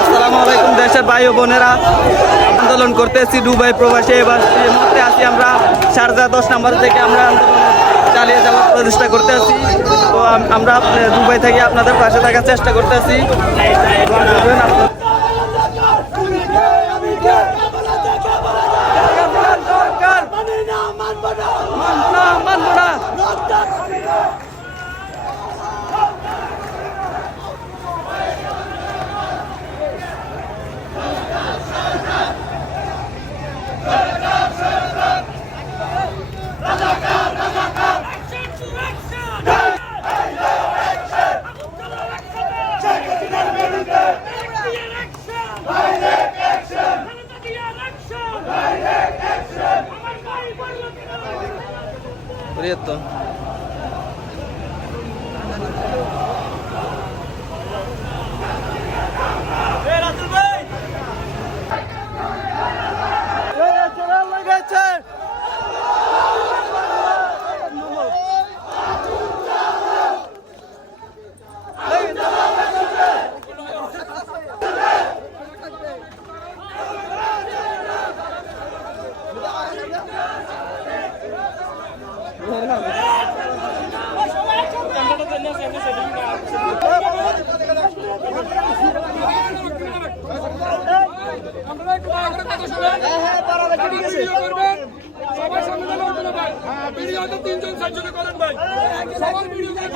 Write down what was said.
আসসালামু আলাইকুম দেশের ভাই ও বোনেরা, আন্দোলন করতেছি দুবাই প্রবাসে। এবার এই মুহূর্তে আছি আমরা শারজা 10 নম্বর থেকে আমরা আন্দোলন চালিয়ে যাওয়ার চেষ্টা করতে আছি। তো আমরা দুবাই থেকে আপনাদের পাশে থাকার চেষ্টা করতে আছি। Preto. তিনজন চারজনে করেন ভাই, সবার ভিডিও স্যার